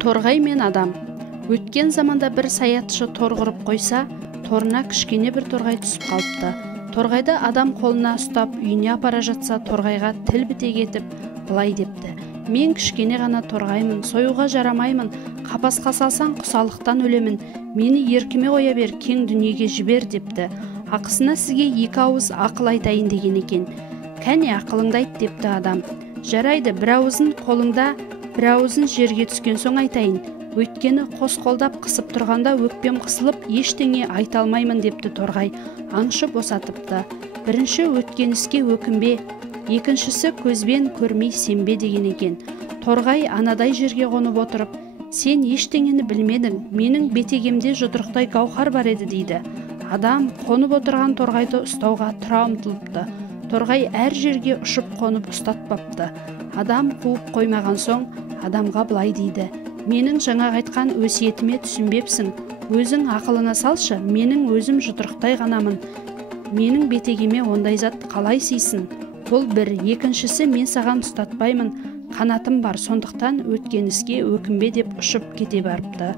Торғай мен адам. Өткен заманда бір саятшы тор құрып қойса, торына кішкене бір торғай түсіп қалыпты. Торғайды адам қолына ұстап үйіне апара жатса, торғайға тіл біте кетіп, былай депті: мен кішкене ғана торғаймын, союға жарамаймын, қапасқа салсаң құсалықтан өлемін, мені еркіме қоя бер, кең дүниеге жібер депті. Ақысына сізге 2 ауыз ақыл айтайын деген екен. Кәне ақылыңды айт депті адам. Жарайды, бір ауызын қолыңда, бір ауызын жерге түскен соң айтайын. Өйткені қос қолдап қысып тұрғанда өкпем қысылып, ештеңе айта алмаймын депті торғай. Аңшы босатыпты. Бірінші өткен іске өкінбе, екіншісі көзбен көрмей сенбе деген екен. Торғай анадай жерге қонып отырып: сен ештеңені білмедің, менің бетегемде жұдырықтай гауһар бар еді дейді. Адам қонып отырған торғайды ұстауға тұра ұмтылыпты. Торғай әр жерге ұшып қонып ұстатпапты. Адам қуып қоймаған соң, адамға былай дейді: менің жаңа айтқан өсиетіме түсінбепсің, өзің ақылына салшы, менің өзім жұдырықтай ғанамын, менің бетегеме ондай зат қалай сыйсын? Бұл бір. Екіншісі, мен саған ұстатпаймын, қанатым бар, сондықтан өткен іске өкінбе деп ұшып кете барыпты.